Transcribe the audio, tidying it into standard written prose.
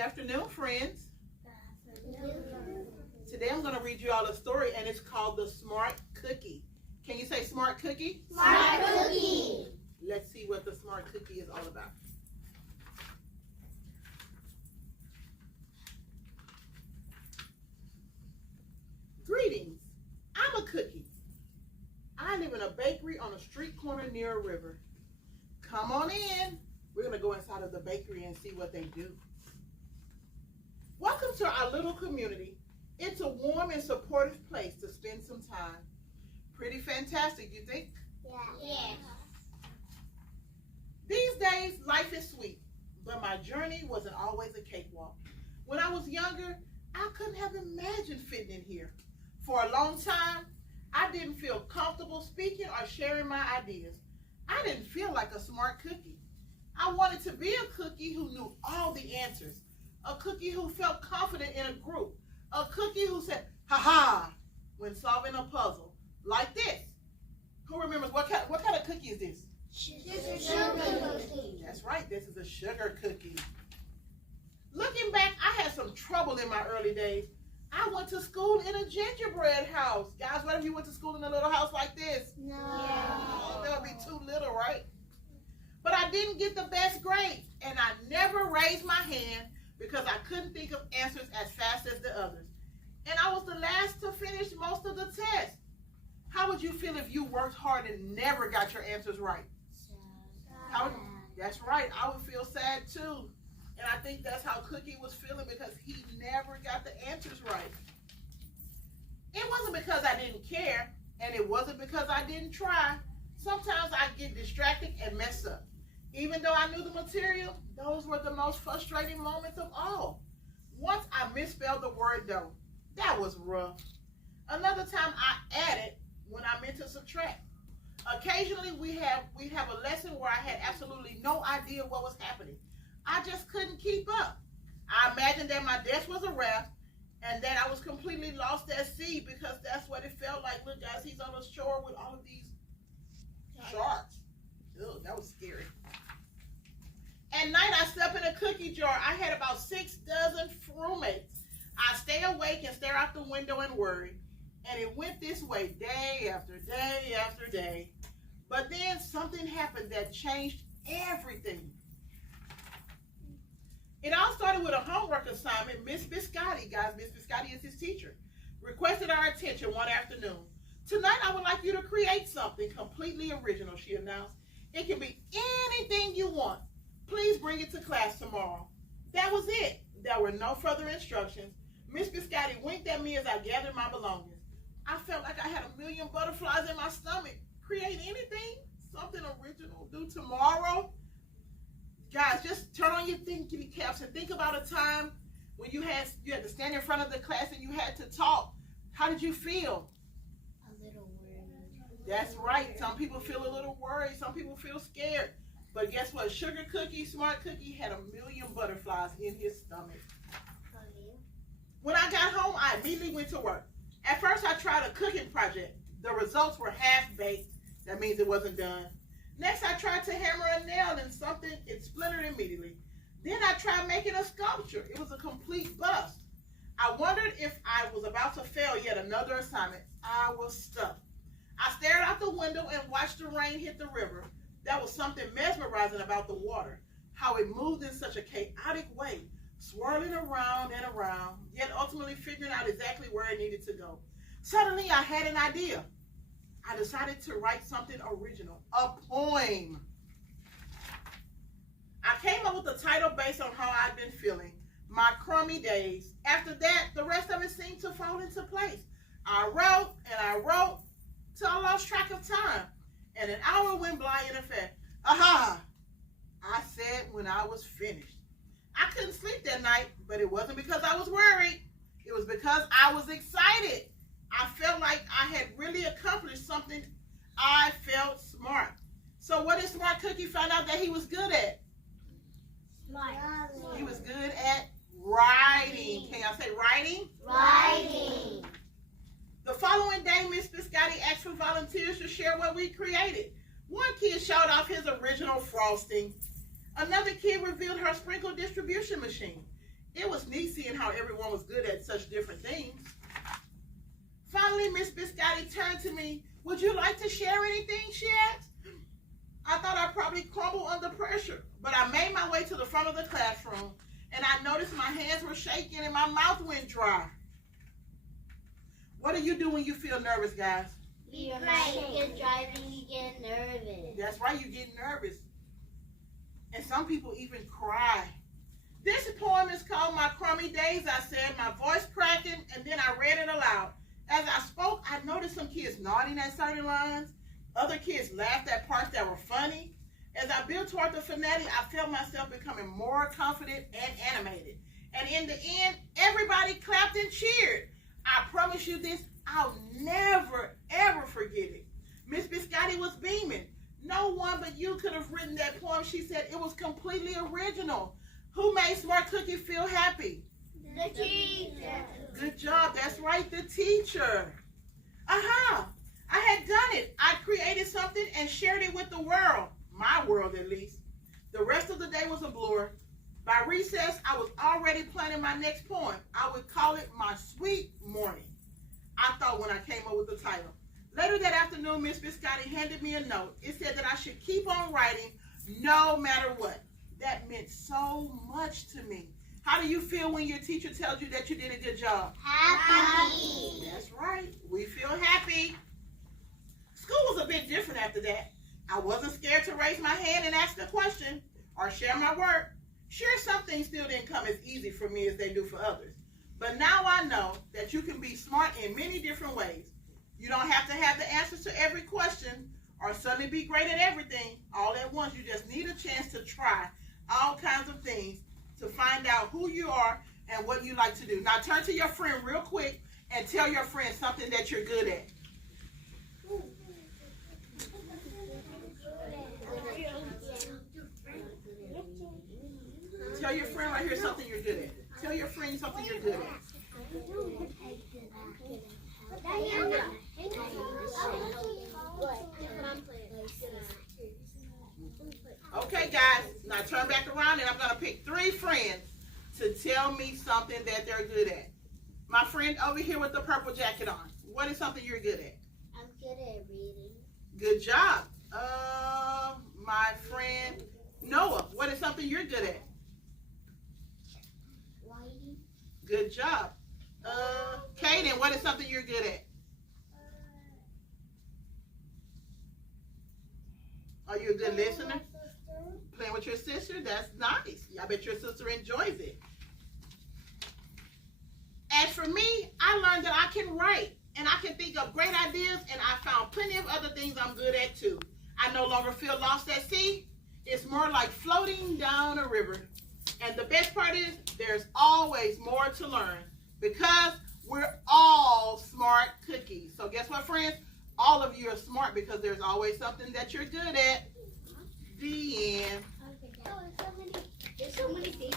afternoon, friends. Today I'm going to read you all a story, and it's called The Smart Cookie. Can you say smart cookie? Smart cookie. Let's see what the smart cookie is all about. Greetings. I'm a cookie. I live in a bakery on a street corner near a river. Come on in. We're going to go inside of the bakery and see what they do. Welcome to our little community. It's a warm and supportive place to spend some time. Pretty fantastic, you think? Yes. These days, life is sweet, but my journey wasn't always a cakewalk. When I was younger, I couldn't have imagined fitting in here. For a long time, I didn't feel comfortable speaking or sharing my ideas. I didn't feel like a smart cookie. I wanted to be a cookie who knew all the answers, a cookie who felt confident in a group, a cookie who said, ha-ha, when solving a puzzle, like this. Who remembers what kind of cookie is this? Sugar cookie. That's right, this is a sugar cookie. Looking back, I had some trouble in my early days. I went to school in a gingerbread house. Guys, what if you went to school in a little house like this? No. Oh, that would be too little, right? But I didn't get the best grades, and I never raised my hand because I couldn't think of answers as fast as the others. And I was the last to finish most of the test. How would you feel if you worked hard and never got your answers right? That's right, I would feel sad too. And I think that's how Cookie was feeling because he never got the answers right. It wasn't because I didn't care, and it wasn't because I didn't try. Sometimes I get distracted and mess up. Even though I knew the material, those were the most frustrating moments of all. Once I misspelled the word dough. That was rough. Another time I added when I meant to subtract. Occasionally we have a lesson where I had absolutely no idea what was happening. I just couldn't keep up. I imagined that my desk was a raft and that I was completely lost at sea because that's what it felt like. Look, guys, he's on the shore with all of these sharks. Ew, that was scary. At night, I slept in a cookie jar. I had about 6 dozen roommates. I stay awake and stare out the window and worry. And it went this way day after day after day. But then something happened that changed everything. It all started with a homework assignment. Miss Biscotti, guys, Miss Biscotti is his teacher, requested our attention one afternoon. Tonight, I would like you to create something completely original, she announced. It can be anything you want. Please bring it to class tomorrow. That was it. There were no further instructions. Miss Biscotti winked at me as I gathered my belongings. I felt like I had 1,000,000 butterflies in my stomach. Create anything? Something original due tomorrow? Guys, just turn on your thinking caps and think about a time when you had to stand in front of the class and you had to talk. How did you feel? A little worried. That's right. Some people feel a little worried. Some people feel scared. But guess what? Sugar Cookie, Smart Cookie had 1,000,000 butterflies in his stomach. When I got home, I immediately went to work. At first, I tried a cooking project. The results were half-baked. That means it wasn't done. Next, I tried to hammer a nail in something. It splintered immediately. Then I tried making a sculpture. It was a complete bust. I wondered if I was about to fail yet another assignment. I was stuck. I stared out the window and watched the rain hit the river. There was something mesmerizing about the water, how it moved in such a chaotic way, swirling around and around, yet ultimately figuring out exactly where it needed to go. Suddenly, I had an idea. I decided to write something original, a poem. I came up with the title based on how I'd been feeling, my crummy days. After that, the rest of it seemed to fall into place. I wrote till I lost track of time. And an hour went by in effect. Aha! I said when I was finished. I couldn't sleep that night, but it wasn't because I was worried. It was because I was excited. I felt like I had really accomplished something. I felt smart. So what did Smart Cookie find out that he was good at? Smart. He was good at writing. Can y'all say writing? Writing. The following day, Miss Biscotti asked for volunteers to share what we created. One kid showed off his original frosting. Another kid revealed her sprinkle distribution machine. It was neat seeing how everyone was good at such different things. Finally, Miss Biscotti turned to me. Would you like to share anything, she asked. I thought I'd probably crumble under pressure, but I made my way to the front of the classroom, and I noticed my hands were shaking and my mouth went dry. What do you do when you feel nervous, guys? Your mind gets driving, you get nervous. That's right, you get nervous. And some people even cry. This poem is called My Crummy Days, I said, my voice cracking, and then I read it aloud. As I spoke, I noticed some kids nodding at certain lines. Other kids laughed at parts that were funny. As I built toward the finale, I felt myself becoming more confident and animated. And in the end, everybody clapped and cheered. I promise you this, I'll never, ever forget it. Miss Biscotti was beaming. No one but you could have written that poem, she said. It was completely original. Who made Smart Cookie feel happy? The teacher. Good job. That's right, the teacher. Aha! I had done it. I created something and shared it with the world. My world, at least. The rest of the day was a blur. By recess, I was already planning my next poem. I would call it My Sweet Morning. I thought when I came up with the title. Later that afternoon, Miss Biscotti handed me a note. It said that I should keep on writing no matter what. That meant so much to me. How do you feel when your teacher tells you that you did a good job? Happy. That's right. We feel happy. School was a bit different after that. I wasn't scared to raise my hand and ask a question or share my work. Sure, some things still didn't come as easy for me as they do for others. But now I know that you can be smart in many different ways. You don't have to have the answers to every question or suddenly be great at everything all at once. You just need a chance to try all kinds of things to find out who you are and what you like to do. Now turn to your friend real quick and tell your friend something that you're good at. Tell your friend right here something you're good at. Tell your friend something you're good at. Okay, guys, now turn back around and I'm going to pick 3 friends to tell me something that they're good at. My friend over here with the purple jacket on. What is something you're good at? I'm good at reading. Good job. My friend Noah, what is something you're good at? Writing. Good job. Kaden, what is something you're good at? Are you a good listener? Playing with your sister? That's nice. I bet your sister enjoys it. As for me, I learned that I can write and I can think of great ideas, and I found plenty of other things I'm good at too. I no longer feel lost at sea. It's more like floating down a river. And the best part is there's always more to learn because we're all smart cookies. So guess what, friends? All of you are smart because there's always something that you're good at. The end. There's so many things.